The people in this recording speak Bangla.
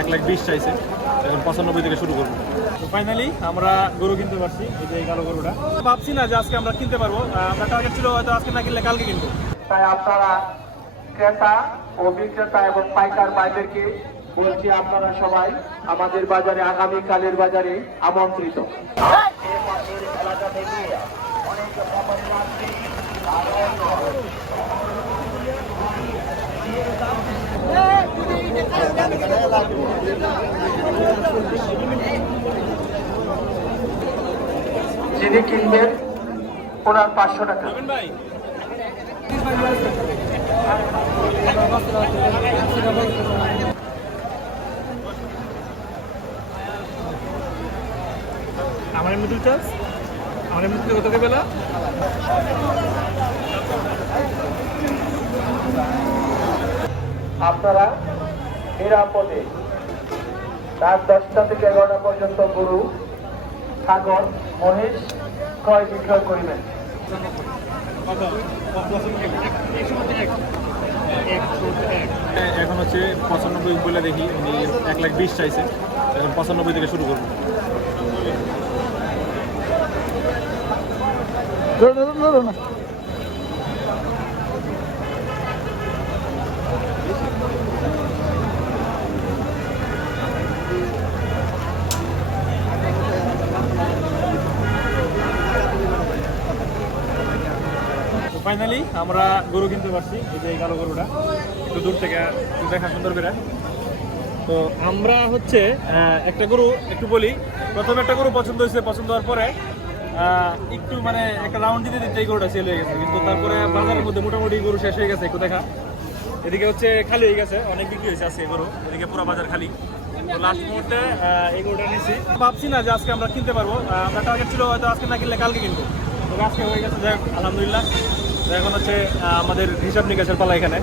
1,20,000 চাইছে, এখন 95 থেকে শুরু করবো। তো ফাইনালি আমরা গরু কিনতে পারছি, এই যে এই কালো গরুটা। ভাবছি না যে আজকে আমরা কিনতে পারবো, আমরা টার্গেট ছিল হয়তো আজকে না কিনলে কালকে কিনবো। তাই আপনারা ক্রেতা ও বিক্রেতা এবং পাইকার ভাইদেরকে বলছি, আপনারা সবাই আমাদের বাজারে আগামীকালের বাজারে আমন্ত্রিত। যিনি কিনবেন ওনার 500 টাকা। ভাই আমার এমনি দুল চাষ, আমার এমনি কত কে বেলা? আপনারা নিরাপদে রাত 10টা থেকে 11টা পর্যন্ত গরু, ছাগল, মহিষ ক্রয় বিক্রয় করিবেন। এখন হচ্ছে 95 বলে দেখি, উনি 1,20,000 চাইছে, এখন 95 থেকে শুরু করবো। ফাইনালি আমরা গরু কিনতে পারছি, এই যে এই কালো গরুটা। একটু দূর থেকে একটু দেখা সুন্দর করে। তো আমরা হচ্ছে একটা গরু একটু বলি, প্রথমে একটা গরু পছন্দ হয়েছে, পছন্দ হওয়ার পরে একটু মানে একটা রাউন্ড দিতে দিতে এই গরুটা সেল হয়ে গেছে, কিন্তু তারপরে বাজারের মধ্যে মোটামুটি গরু শেষ হয়ে গেছে। একটু দেখা, এদিকে হচ্ছে খালি হয়ে গেছে, অনেক বিক্রি হয়েছে আজকে গরু, এদিকে পুরো বাজার খালি। তো লাস্ট মুহূর্তে এই গরুটা নিয়েছি। ভাবছি না যে আজকে আমরা কিনতে পারবো, আমরা টার্গেট ছিল হয়তো আজকে না কিনলে কালকে কিনবো, তো আজকে হয়ে গেছে, যাই হোক আলহামদুলিল্লাহ। তো এখন হচ্ছে আমাদের হিসাব নিকাশের পালা এখানে।